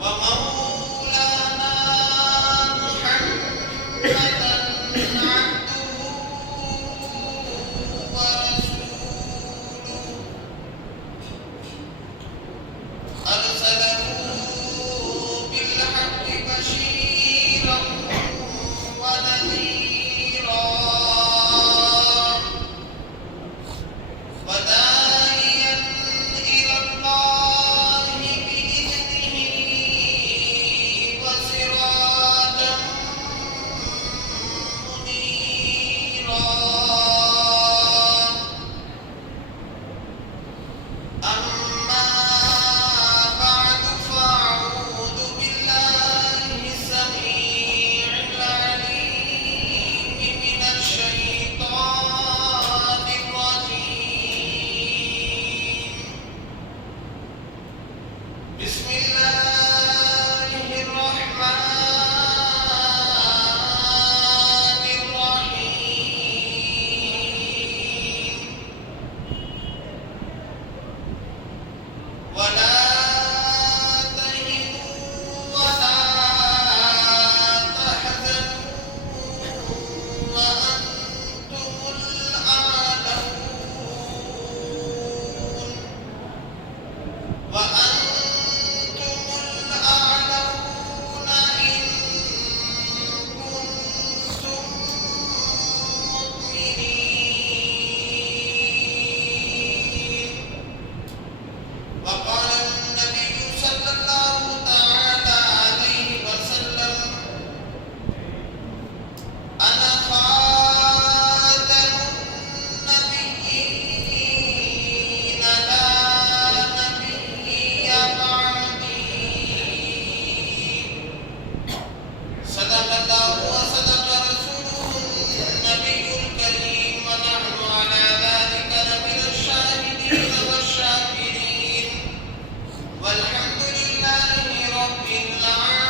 ومولانا محمدا عبده ورسوله أرسله بالحق بشيرا ونذيرا وداعيا إلى الله بإذنه وسراجا منيرا أما بعد فأعوذ بالله السميع العليم من الشيطان الرجيم بسم الله الرحمن الرحيم ولا تهنوا ولا تحزنوا وأنتم الأعلون إن كنتم مؤمنين وقال النبي صلى الله تعالى عليه وسلم أنا خاتم النبيين لا نبي بعدي صدق الله وصدق رسوله النبي الكريم ونحن على ذلك لمن الشاهدين والشاكرين والحمد لله رب العالمين.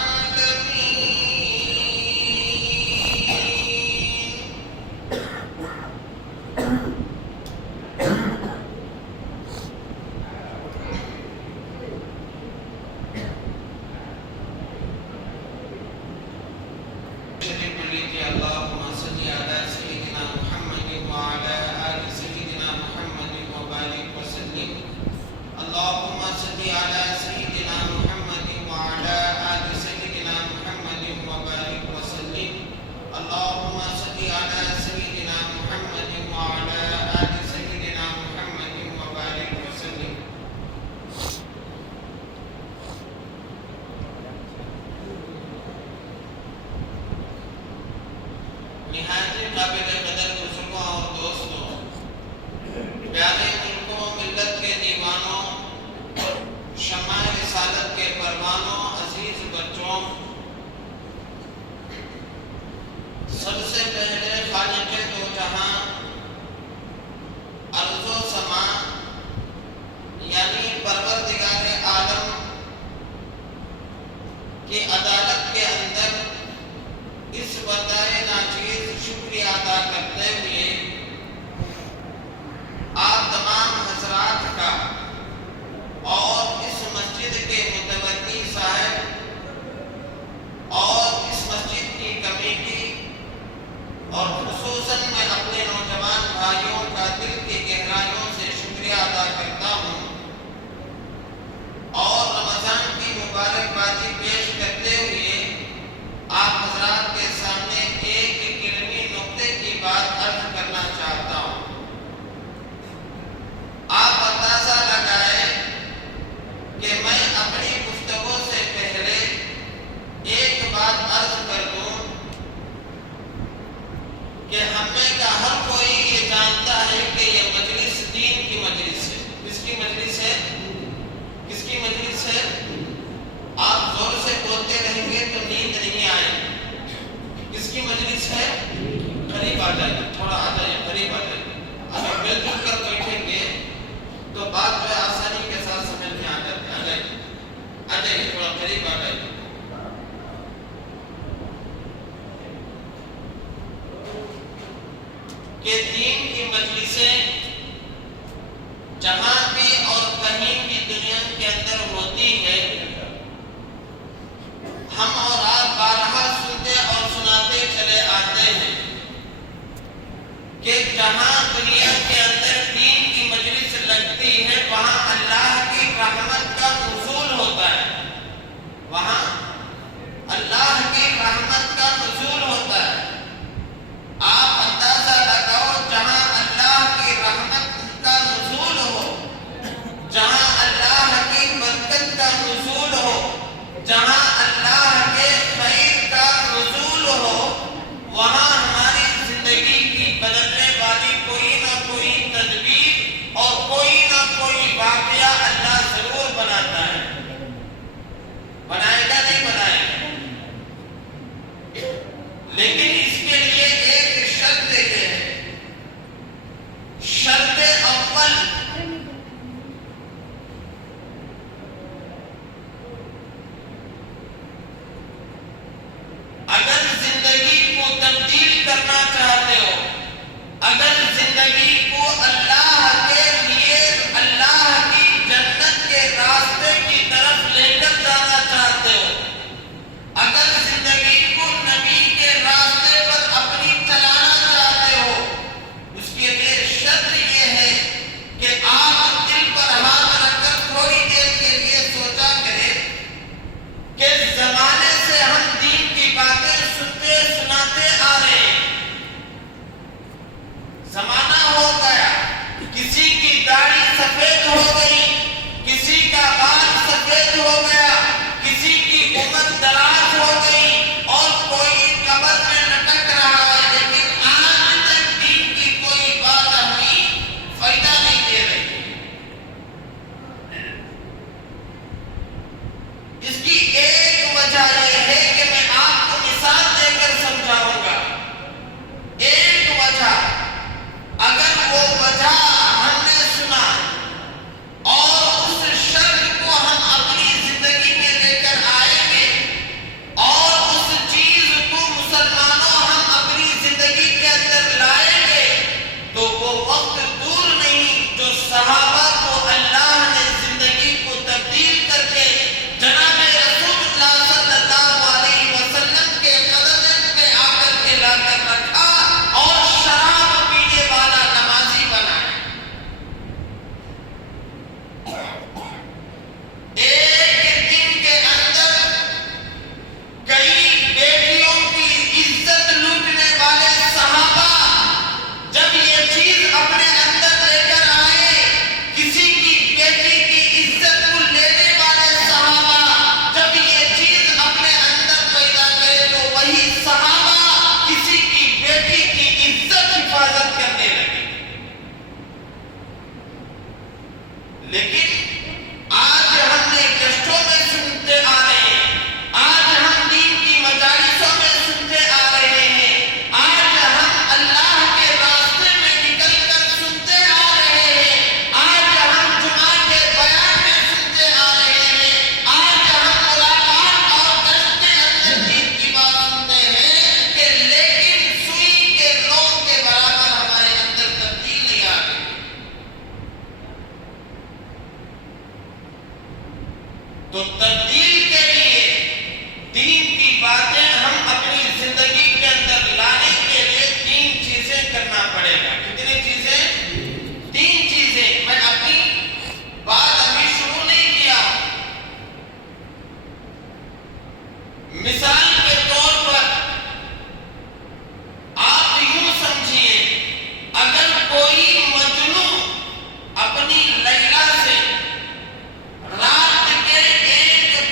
شریف پڑھ لیجیے اللہم صلی علی سیدنا محمد وعلی آل سیدنا محمد وبارک وسلم اللہم صلی علی سیدنا محمد وعلی آل سیدنا محمد وبارک وسلم اللہم صلی علی سیدنا محمد وعلی آل سیدنا محمد وبارک وسلم. نہایت قابل قدر بزرگوں اور دوستوں، پیارے ملکوں، ملت کے دیوانوں، شمع رسالت کے پروانوں، عزیز بچوں، سب سے پہلے خالق دو جہاں ارض و سما یعنی پروردگار عالم کی عدالت کے اندر اس وعدۂ ناچیز شکریہ ادا کرتے ہوئے آپ تمام حضرات کا اور اس مسجد کے متولی صاحب اور اس مسجد کی کمیٹی اور خصوصاً میں اپنے نوجوان بھائیوں کا دل کی گہرائیوں سے شکریہ ادا کرتا ہوں اور رمضان کی مبارکبادی پیش کرتے ہوئے آپ حضرات کے سامنے ایک علمی نقطے کی بات عرض کرنا چاہتا ہوں. آپ اندازہ لگائیں کہ میں اپنی گفتگو سے پہلے ایک بات عرض کر دوں کہ ہم میں کا ہر کوئی یہ جانتا ہے کہ یہ مجلس دین کی مجلس ہے. کس کی مجلس ہے؟ کس کی مجلس ہے؟ آپ زور سے بولتے رہیں گے تو نیند نہیں آئے. کس کی مجلس ہے؟ قریب آ جائیے، تھوڑا آ جائیے، قریب آ جائیے. اگر مل جل کر بیٹھیں گے تو بات جو ہے آسانی کے ساتھ سمجھ میں آ جاتی. آ جائیے تھوڑا قریب آ جائیے. کہ دین کی مجلسیں جہاں بھی اور کہیں بھی دنیا کے اندر ہوتی ہے ہم اور آپ بارہا سنتے اور سناتے چلے آتے ہیں کہ جہاں دنیا کے اندر دین کی مجلس لگتی ہے وہاں اللہ کی رحمت کا نزول ہوتا ہے، وہاں اللہ کی رحمت کا نزول ہوتا ہے۔ آپ اندازہ لگاؤ، جہاں اللہ کی رحمت کا نزول ہو، جہاں اللہ کی برکت کا نزول ہو، جہاں اللہ کے خیر کا نزول ہو، وہاں ہماری زندگی کی بدلنے والی کوئی نہ کوئی تدبیر اور کوئی نہ کوئی واقعہ اللہ ضرور بناتا ہے۔ بنائے گا نہیں بنائے گا، لیکن اس کے لیے ایک شرط یہ ہے، شرط اول اگر زندگی کو تبدیل کرنا چاہتے ہو، اگر زندگی کو اللہ کے لیے اللہ کی جنت کے راستے کی طرف لے کر جانا چاہتے ہو، اگر زندگی کو نبی کے راستے پر اپنی چلانا چاہتے ہو، اس کے لیے شرط یہ ہے کہ آپ دل پر ہاتھ رکھ کر تھوڑی دیر کے لیے سوچا کریں کہ زمانے سے ہم دین کی باتیں سنتے سناتے آ رہے ہیں، زمانہ ہو گیا، کسی کی داڑھی سفید ہو گئی، کسی کا بال سفید ہو گیا، کسی کی عمر دراز ہو گئی اور کوئی قبر میں لٹک رہا ہے، لیکن آج تک دین کی کوئی بات ہمیں فائدہ نہیں دے رہی۔ اس کی ایک وجہ یہ ہے کہ میں آپ کو مثال دے کر سمجھاؤں گا۔ ایک وجہ، اگر وہ وجہ ہم نے سنا اور اس شرط کو ہم اپنی زندگی میں لے کر آئیں گے اور اس چیز کو مسلمانوں ہم اپنی زندگی کے اندر لائیں گے، تو وہ وقت دور نہیں جو صحابہ کو اللہ نے زندگی کو تبدیل کر کے جناب رسول اللہ صلی اللہ علیہ وسلم کے قدم میں آ کر کے لا کر رکھا اور شراب پینے والا نمازی بنایا۔ ایک دن کے اندر کئی بیٹیوں کی عزت لوٹنے والے صحابہ جب یہ چیز اپنے اندر لے کر آئے، کسی کی بیٹی کی عزت کو لینے والے صحابہ جب یہ چیز اپنے اندر پیدا کرے تو وہی صحابہ کسی کی بیٹی کی عزت حفاظت کرنے لگے۔ لیکن آج ہم نے گشتوں میں سنتے آ رہے ہیں، آج ہم دین کی مجالسوں میں سنتے آ رہے ہیں، آج ہم اللہ کے راستے میں نکل کر سنتے آ رہے ہیں، آج ہم جمعہ کے بیان میں سنتے آ رہے ہیں، آج ہم ملاقات اور گشت کے اندر دین کی بات سنتے ہیں کہ لیکن سوئی کے نوک کے برابر ہمارے اندر تبدیل نہیں آ گئی۔ تو تبدیل کے لیے دین کی باتیں ہم اپنی زندگی کے اندر لانے کے لیے 3 چیزیں کرنا پڑے گا۔ کتنی چیزیں؟ 3 چیزیں۔ میں اپنی بات ابھی شروع نہیں کیا۔ مثال کے طور پر آپ یوں سمجھیے، اگر کوئی مجنون اپنی لیلا سے رات کے 1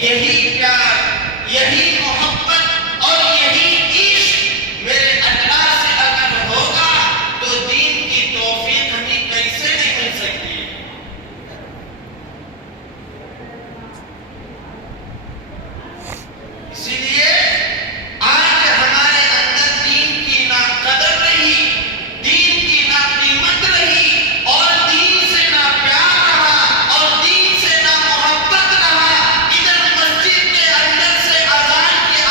یہی پیار، یہی محبت اور یہی عشق میرے اللہ سے اگر ہوگا تو دین کی توفیق ہمیں کیسے نہیں مل سکتی؟ اسی لیے آج ہمارے اندر دین کی نا قدر رہی، دین کی نا قیمت رہی، اور دین سے نا پیار رہا، اور دین سے نا محبت رہا۔ ادھر مسجد کے اندر سے اذان کی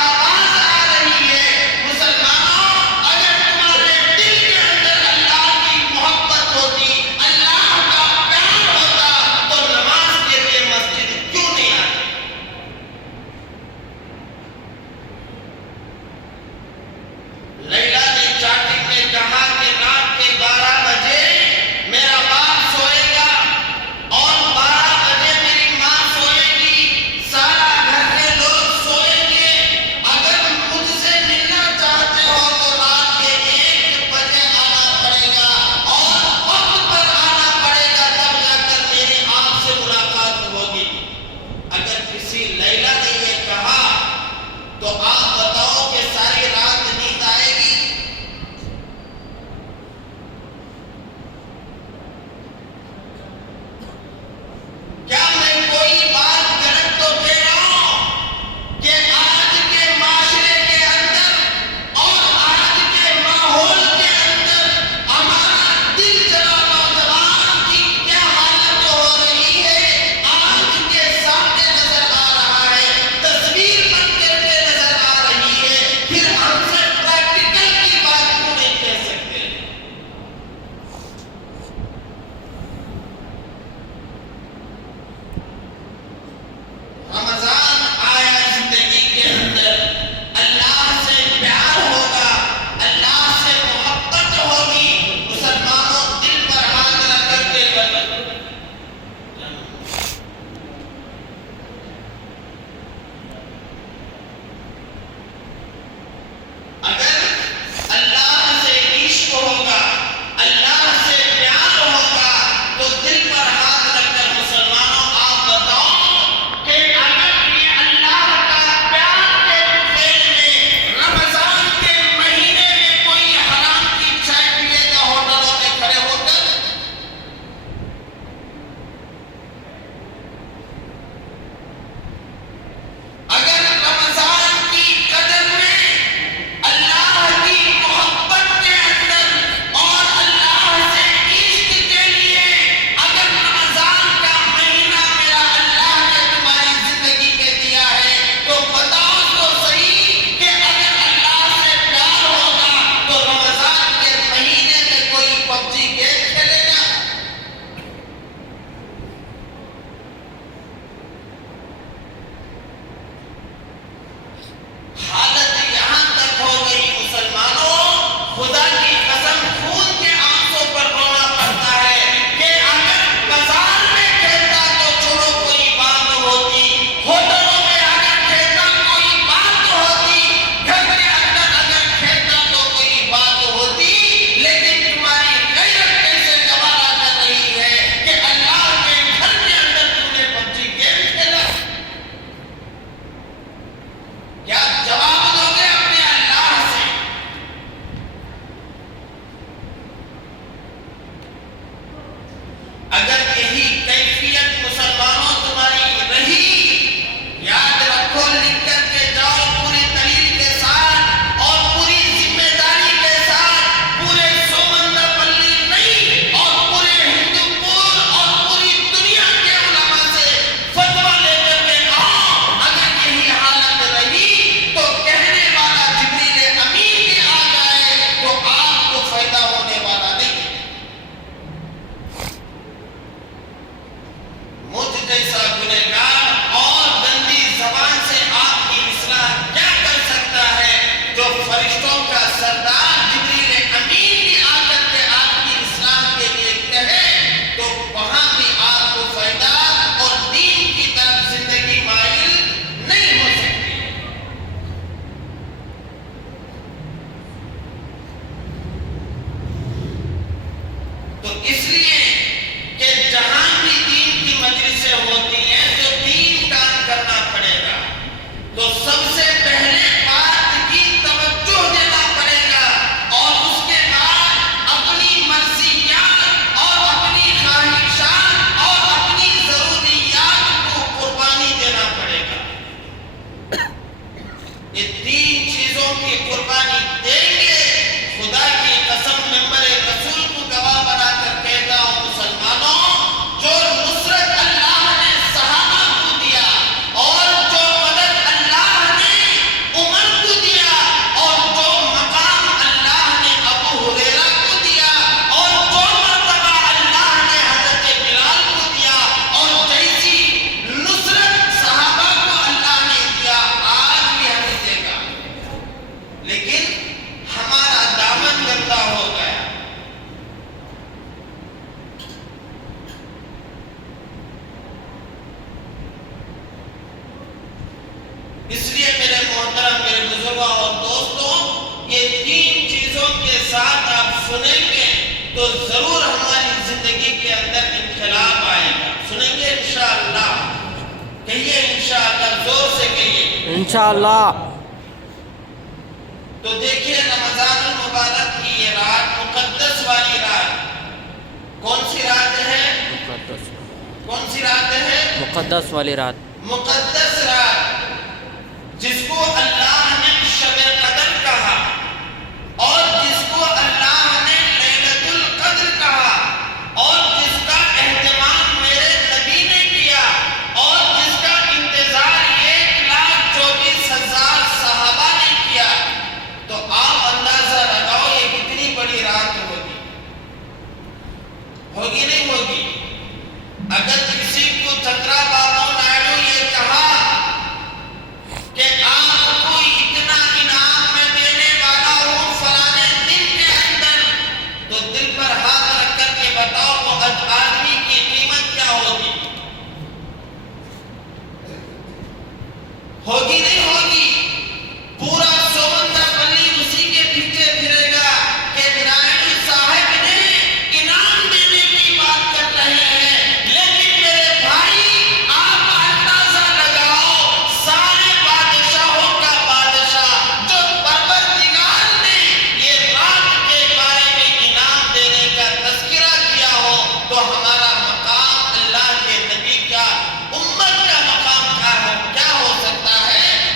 تو ضرور ہماری زندگی کے اندر انقلاب آئے گا. سنیں گے انشاءاللہ؟ کہیے انشاءاللہ، زور سے کہیے انشاءاللہ. تو دیکھیے رمضان المبارک کی یہ رات، مقدس والی رات، کون سی رات ہے؟ کون سی رات ہے؟ مقدس والی رات. مقدس رات، جس کو اللہ نے شب قدر کہا اور جس کو اللہ نے لیلۃ القدر کہا اور جس کا اہتمام میرے نبی نے کیا اور جس کا انتظار 1,24,000 صحابہ نے کیا، تو آپ اندازہ لگاؤ یہ کتنی بڑی رات ہوگی. ہوگی نہیں ہوگی؟ اگر کسی کو چندرا بابو نائیڈو یہ کہا کہ آپ کو اتنا انعام میں دینے والا ہوں فلانے دن کے اندر، تو دل پر ہاتھ رکھ کر کے بتاؤ وہ آدمی کی قیمت کیا ہوگی؟ ہوگی نہیں ہوگی؟ پورا سمندر بلی اسی کے پیچھے پھرے گا کہ نائیڈو صاحب نے انعام دینے کی بات کر رہے ہیں. لیکن میرے بھائی، آپ اندازہ لگاؤ، سارے بادشاہوں کا بادشاہ جو پروردگار نے یہ رات کے بارے میں انعام دینے کا تذکرہ کیا ہو، تو ہمارا مقام اللہ کے نبی کا، امت کا مقام کیا ہو سکتا ہے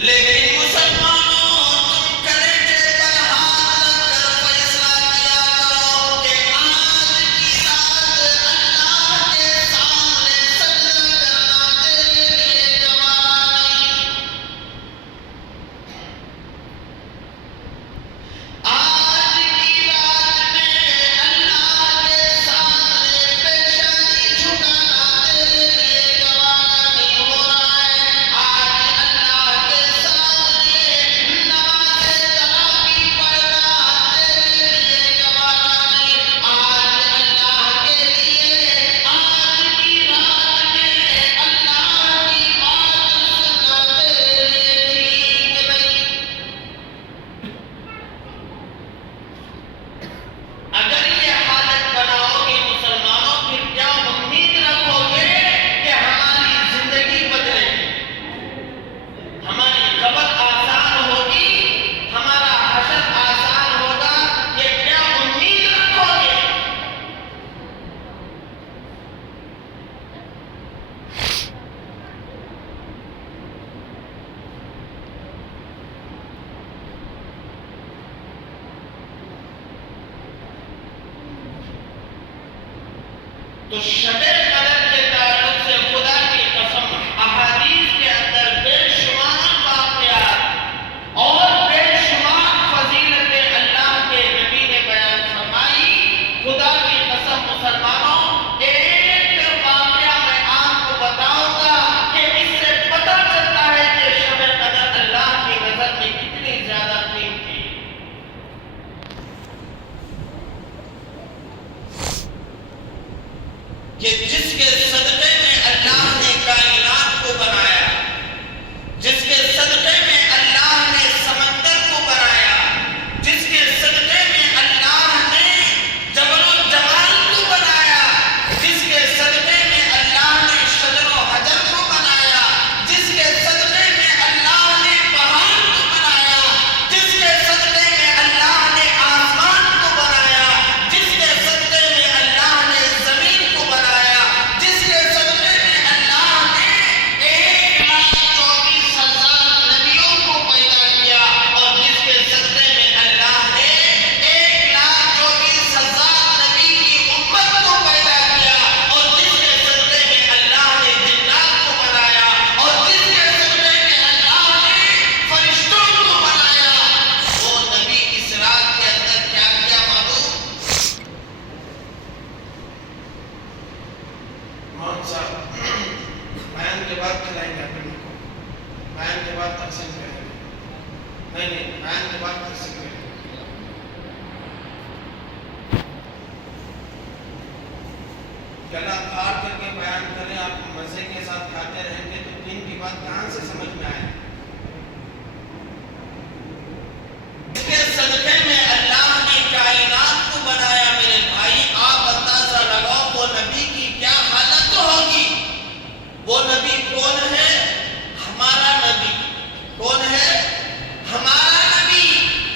لیکن مسلمانوں تم کلیجے پر ہاتھ رکھ کر فیصلہ کیا کرو کہ آج کی رات اللہ کے سامنے سجدہ کرنا تیرے لیے گوارا نہیں۔ آج کی رات میں اللہ کے سامنے پیشانی جھکانا تیرے لیے گوارا نہیں ہو رہا ہے۔ آج اللہ کے سامنے نماز تراویح پڑھنا تیرے لیے گوارا نہیں۔ آج اللہ کے لیے آج کی رات میں اللہ کی بات سننا تیرے لیے ٹھیک نہیں۔ اگر یہ حالت بناؤ گے مسلمانوں، پھر کیا امید رکھو گے کہ ہماری زندگی بدلے گی، ہماری قبر آسان ہوگی، ہمارا حشر آسان ہوگا؟ یہ کیا امید رکھو گے؟ تو شب قدر کے تعلق سے خدا کی قسم احادیث کے اندر بے شمار واقعات اور بے شمار فضیلتیں اللہ کے نبی نے بیان فرمائی۔ خدا کی قسم مسلمانوں، ایک واقعہ میں آپ کو بتاؤں گا کہ اس سے پتہ چلتا ہے کہ شب قدر اللہ کی نظر میں کتنی زیادہ قیمتی ہے۔ کہ جس کے صدقے میں اللہ نے کائنات کو بنایا، جس کے صدقے میں اللہ نے سمندر کو بنایا، جس کے صدقے میں اللہ نے جبل و جبال کو بنایا، جس کے صدقے میں اللہ نے شجر و حجر کو بنایا، جس کے صدقے میں اللہ نے پہاڑ کو بنایا، جس کے صدقے میں اللہ نے آسمان کو بنایا، جس کے صدقے میں اللہ نے زمین کو بنایا، جس کے صدقے میں اللہ نے 1,24,000 نبیوں کو پیدا کیا، اور جس کے صدقے میں اللہ نے 1,24,000 نبی کی امت کو پیدا کیا، اور جس کے صدقے میں اللہ نے جنات کو بنایا، اور جس کے صدقے میں اللہ نے فرشتوں کو بنایا، وہ نبی اس رات کے اندر کیا کیا معلوم؟ مون صاحب بیان کے بعد کھلائیں گے اپنے کو، بیان کے بعد تقسیم کریں گے، نہیں بیان کے بعد تقسیم کریں گے۔ گلا کاٹ کر کے بیان کریں، آپ مزے کے ساتھ کھاتے رہیں گے تو دین کی بات کہاں سے سمجھ میں آئے؟ اس کے صدقے میں اللہ نے کائنات کو بنایا۔ میرے بھائی آپ اندازہ لگاؤ وہ نبی کی کیا حالت ہوگی۔ وہ نبی کون ہے؟ ہمارا نبی۔ کون ہے؟ ہمارا نبی،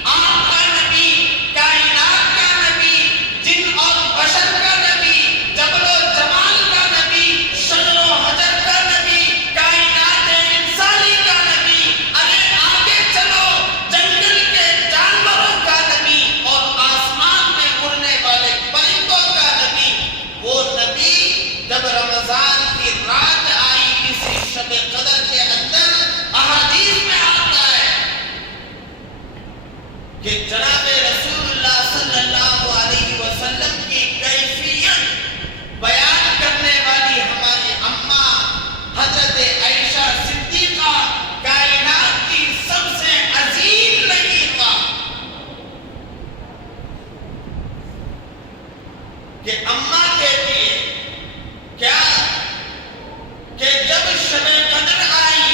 آپ کا نبی، کائنات کا نبی، جن اور بشر کا نبی، جبل و جمال کا نبی، شجر و حجر کا نبی، کائنات انسانی کا نبی، ارے آگے چلو جنگل کے جانوروں کا نبی، اور آسمان میں اڑنے والے پرندوں کا نبی۔ وہ نبی جب رمضان کی رات آئی اسی شب قدر کے اندر، احادیث میں آتا ہے کہ جناب رسول اللہ صلی اللہ علیہ وسلم کی کیفیت بیان کرنے والی ہماری اماں حضرت عائشہ صدیقہ، کائنات کی سب سے عظیم لطیفہ، کہ اماں کہتی ہے کیا کہ جب شب قدر آئی،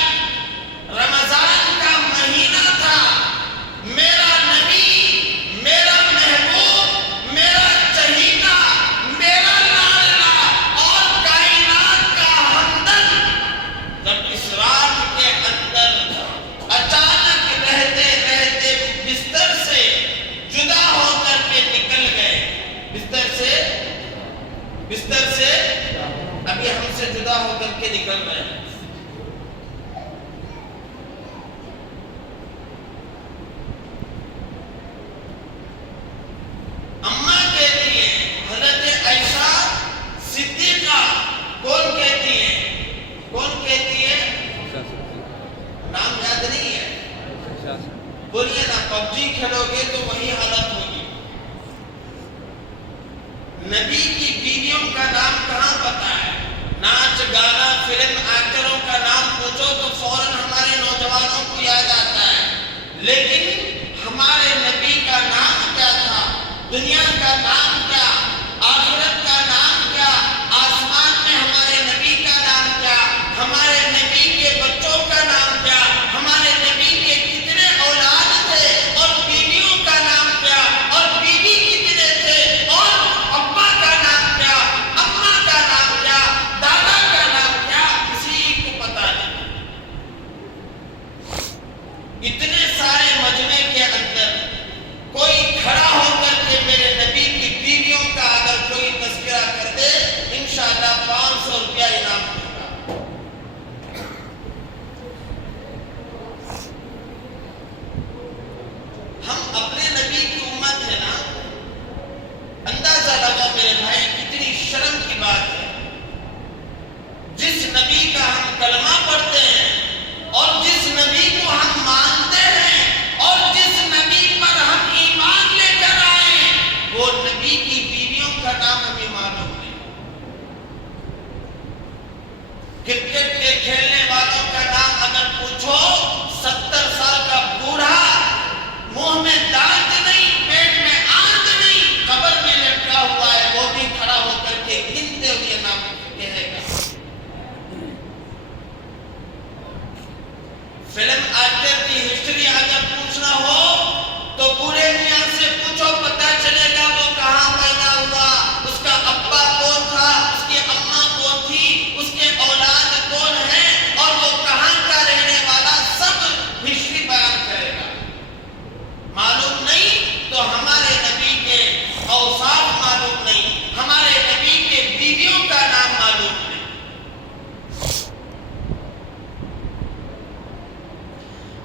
رمضان کا مہینہ تھا، میرا نبی، میرا محبوب، میرا چہیتا، میرا لاڈلا اور کائنات کا ہمدرد جب اس رات کے اندر اچانک رہتے رہتے بستر سے جدا ہو کر کے نکل گئے، بستر سے ابھی ہم سے جدا ہو کر کے نکل رہے ہیں، پبجی کھیلو گے تو وہی حالت ہوگی. نبی کی بیویوں کا نام کہاں پتا ہے؟ ناچ گانا فلم ایکٹروں کا نام پوچھو تو فوراً ہمارے نوجوانوں کو یاد آتا ہے. لیکن ہمارے نبی کا نام کیا تھا؟ دنیا کا نام کیا؟ آخرت کا نام کیا؟ آسمان میں ہمارے نبی کا نام کیا؟ ہمارے نبی کے بچوں کا نام کیا؟ ہمارے نبی کے کتنے اولاد تھے اور بیویوں کا نام کیا؟ اور بیوی کتنے تھے اور ابا کا نام کیا؟ اماں کا نام کیا؟ دادا کا نام کیا؟ کسی کو پتا نہیں. اتنے سارے مجمع کے اندر کوئی کھڑا ہو کر کے میرے نبی کی بیویوں کا اگر کوئی تذکرہ کر دے انشاءاللہ 500 روپیہ انعام دوں گا. ہم اپنے نبی کی امت ہے نا. اندازہ لگا میرے بھائی کتنی شرم کی بات ہے. جس نبی کا ہم کلمہ پڑھتے ہیں اور جس نبی کو ہم مانتے ہیں اور جس نبی پر ہم ایمان لے کر آئے وہ نبی کی بیویوں کا نام ہمیں معلوم نہیں. کرکٹ کے کھیلنے والوں کا نام اگر پوچھو 70 سال کا بوڑھا منہ میں دانت نہیں پیٹ میں آنت نہیں قبر میں لٹکا ہوا ہے وہ بھی کھڑا ہو کر کے گنتے ہوئے نام کہے گا. فلم ایکٹر کی ہسٹری اگر پوچھنا ہو تو بوڑھے میاں سے پوچھو پتا چلے گا وہ کہاں پیدا ہوا, اس کا ابا کون تھا, اس کی اماں کون تھی, اس کے اولاد کون ہیں اور وہ کہاں کا رہنے والا, سب ہسٹری بیان کرے گا. معلوم نہیں تو ہمارے نبی کے اوصاف معلوم نہیں, ہمارے نبی کے بیویوں کا نام معلوم نہیں.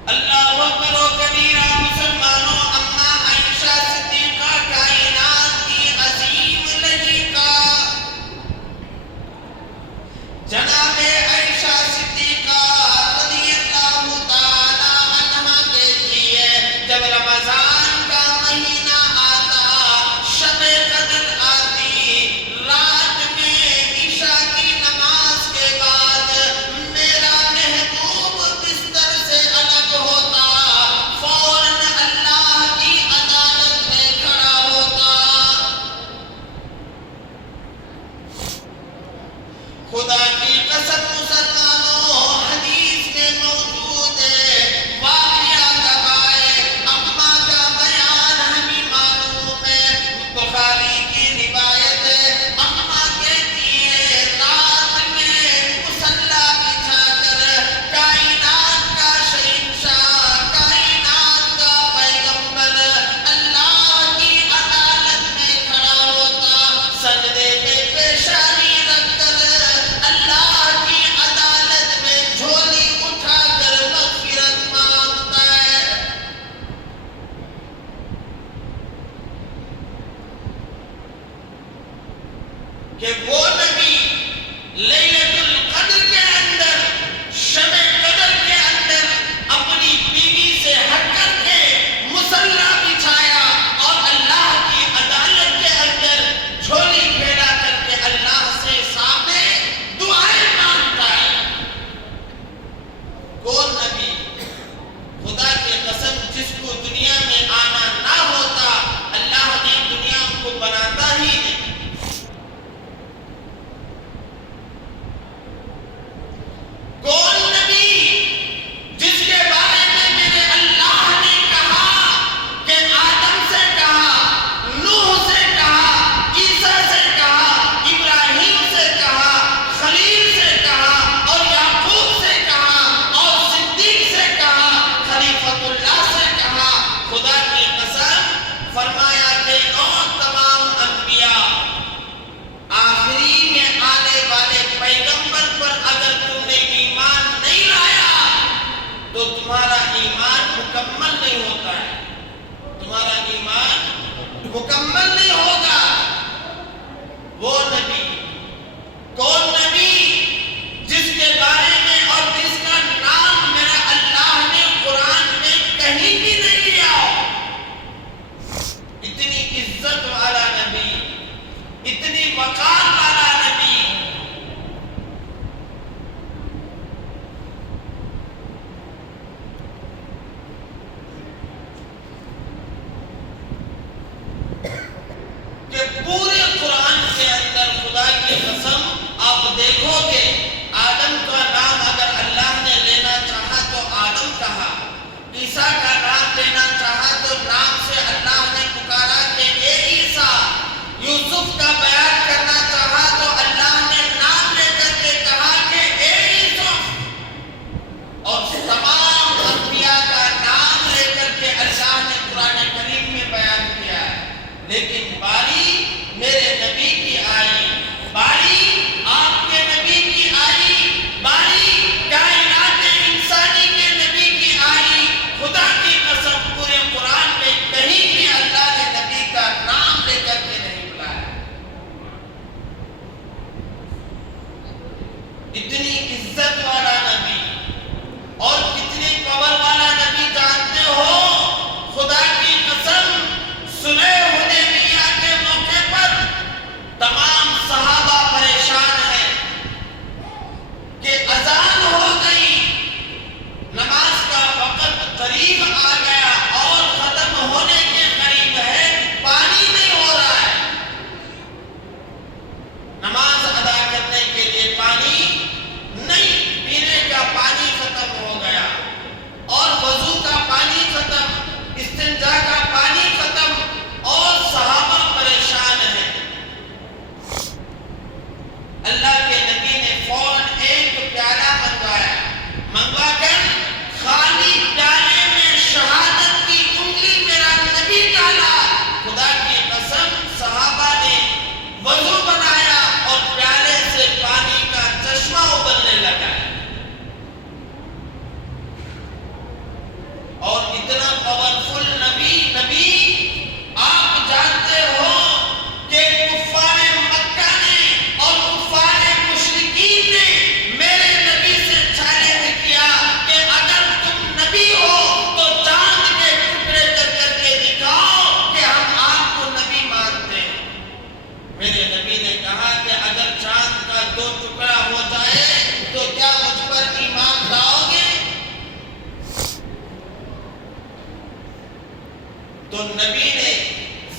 اللہ اکبر و کبیرہ. مسلمانوں اماں عائشہ صدیقہ کائنات کی عظیم لڑکا جناب عائشہ صدیقہ رضی اللہ تعالی عنہا کہتی ہے جب رمضان کا مہینہ آتا, شب قدر آتی, رات میں عشاء کی نماز کے بعد میرا محبوب بستر سے الگ ہوتا, فوراً اللہ کی عدالت میں کھڑا ہوتا. خدا کی قسم مسلمانوں حدیث میں موجود ہے, واقعہ گوائے اماں کا بیان ہمیں معلوم ہے. بخاری کی روایت ہے, اماں کہتی ہے رات میں مصلی بچھا کر کائنات کا شہنشاہ, کائنات کا پیغمبر اللہ کی عدالت میں کھڑا ہوتا, سجدے پہ پیشانی رکھ کر اللہ کی عدالت میں جھولی اٹھا کر مغفرت مانگتا ہے. کہ وہ نبی لیلۃ القدر کے اندر, شب قدر کے اندر اپنی بیوی سے ہٹ کر کے مصلی بچھایا اور اللہ کی عدالت کے اندر جھولی پھیلا کر کے اللہ سے سامنے دعائیں مانگتا ہے. کون نبی؟ خدا کی قسم جس کو دنیا میں آنا نہ ہوتا اللہ نے دنیا کو بناتا ہی نہیں. کون نبی جس کے بارے میں میرے اللہ نے کہا کہ آدم سے کہا, نوح سے کہا, عیسیٰ سے کہا, ابراہیم سے کہا, خلیل سے کہا اور یعقوب سے کہا اور صدیق سے کہا, خلیفۃ اللہ سے کہا. خدا کی قسم فرمایا کہ اور تمام انبیاء آخری میں آنے والے پیغمبر پر اگر تم نے ایمان نہیں لایا تو تمہارا ایمان مکمل نہیں ہوتا ہے, تمہارا ایمان مکمل نہیں ہوگا. وہ نبی, کون نبی جس کے بارے میں اور جس کا نام میرا اللہ نے قرآن میں کہیں بھی نہیں لیا, لیکن باری میرے نبی کی آئی، باری آپ کے نبی کی آئی، باری کائنات انسانی کے نبی کی آئی۔ خدا کی قسم پورے قرآن میں کہیں بھی اللہ نے نبی کا نام لے کر کے نہیں بلایا۔ اتنی عزت والا نبی اور کتنی پاور والا نبی جانتے ہو؟ خدا کی قسم صلح حدیبیہ کے موقع پر تمام صحابہ پریشان ہیں کہ اذان ہو گئی، نماز کا وقت قریب آ گیا اور ختم ہونے کے قریب ہے، پانی نہیں ہو رہا ہے، نماز ادا کرنے کے لیے پانی نہیں، پینے کا پانی ختم ہو گیا اور وضو کا پانی ختم، استنجا کا پانی ختم اور صحابہ پریشان ہیں۔ اللہ کے نبی نے فوراً ایک پیالہ منگوا کر خالی پیالے میں شہادت کی انگلی میرا نبی ڈالا۔ خدا کی قسم صحابہ نے وضو بنایا اور پیالے سے پانی کا چشمہ ابلنے لگا اور اتنا پاورفل نبی آپ جانتے ہو کہ کفار مکہ نے اور کفار مشرکین نے میرے نبی سے چیلنج کیا کہ اگر تم نبی ہو تو چاند کے ٹکڑے کر کے دکھاؤ کہ ہم آپ کو نبی مانتے ہیں۔ میرے نبی نے کہا کہ اگر چاند کا 2 ٹکڑا ہو جائے تو کیا مجھ پر ایمان لاؤ گے؟ تو نبی نے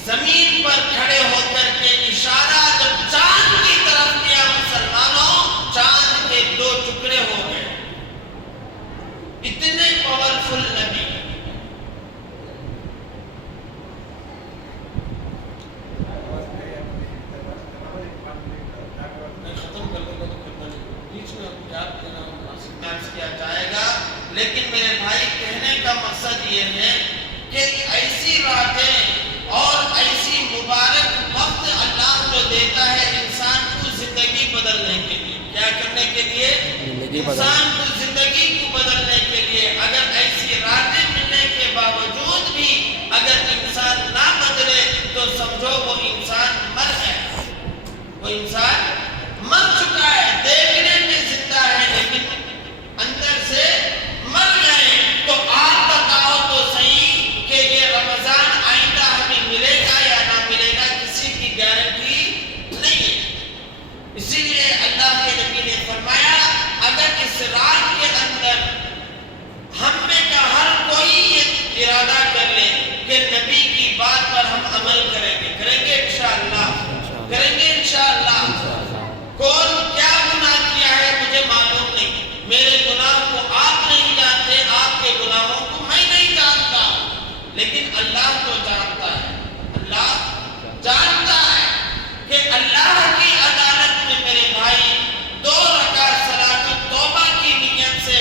زمین پر کھڑے ہو کر کے اشارہ جب چاند کی طرف کیا، مسلمانوں چاند کے 2 ٹکڑے ہو گئے۔ اتنے پاورفل نبی۔ ختم کر دوں گا تو بیچ میں آپ کے نام مناسب کیا جائے گا، لیکن میرے بھائی کہنے کا مقصد یہ ہے کہ ایسی راتیں اور ایسی مبارک وقت اللہ جو دیتا ہے انسان کو زندگی بدلنے کے لیے، کیا کرنے کے لیے؟ انسان کو زندگی کو بدلنے کے لیے۔ اگر ایسی راتیں ملنے کے باوجود بھی اگر انسان نہ بدلے تو سمجھو وہ انسان مر گیا، وہ انسان مر چکا ہے، دیکھنے میں زندہ ہے لیکن اندر سے مر گئے۔ تو آپ بتاؤ تو صحیح کہ یہ رمضان آئندہ ہمیں ملے گا یا نہ ملے گا، کسی کی گارنٹی نہیں ہے۔ اسی لیے اللہ کے نبی نے فرمایا اگر اس رات کے اندر ہم میں کا ہر کوئی یہ ارادہ کر لے کہ نبی کی بات پر ہم عمل کریں گے انشاءاللہ، کریں گے انشاءاللہ۔ کون کیا گناہ کیا ہے مجھے معلوم نہیں، میرے گناہ کو آپ نہیں جانتے، آپ کے گناہوں کو میں نہیں جانتا، لیکن اللہ تو جانتا ہے، اللہ جانتا ہے کہ اللہ کی عدالت میں میرے بھائی 2 رکعت صلاۃ التوبہ کی نیت سے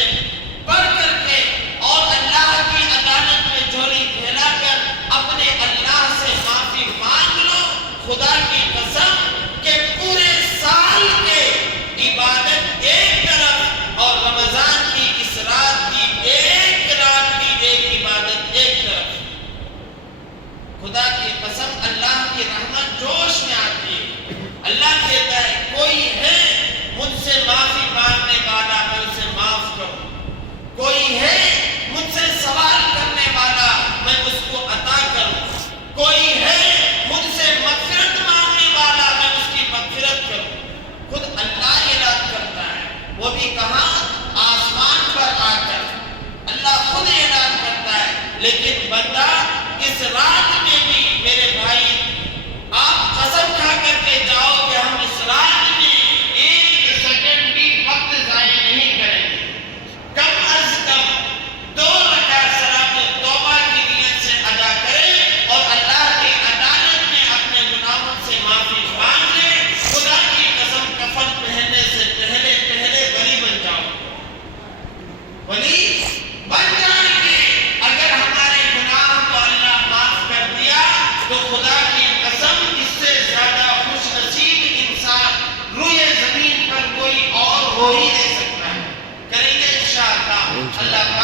پڑھ کر کے اور اللہ کی عدالت میں جھولی پھیلا کر اپنے اللہ سے معافی مانگ لو۔ خدا کی قسم کہ پورے سال کے عبادت ایک طرف اور رمضان کی اس رات کی ایک رات کی ایک عبادت ایک طرف، خدا کی قسم اللہ کی رحمت جوش میں آتی ہے۔ اللہ کہتا ہے کوئی ہے مجھ سے معافی مانگنے والا میں اسے معاف کروں، کوئی ہے مجھ سے سوال کرنے والا میں اس کو عطا کروں، کوئی ہے مجھ سے مغفرت مانگنے والا میں اس کی مغفرت کروں۔ خود اللہ اعلان کرتا ہے، وہ بھی کہاں؟ آسمان پر آ کر اللہ خود اعلان کرتا ہے۔ لیکن بندہ اس رات میں بھی میرے بھائی آپ قسم کھا کر کے جاؤ کہ ہم اس رات میں 1 سیکنڈ بھی وقت ضائع نہیں کریں گے، کم از کم 2 رکعت صلاۃ التوبہ کی نیت سے ادا کریں اور اللہ کی عدالت میں اپنے گناہوں سے معافی مانگ لیں۔ خدا کی قسم کفن پہننے سے پہلے بری بن جاؤ۔ اللہ